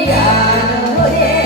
Yeah.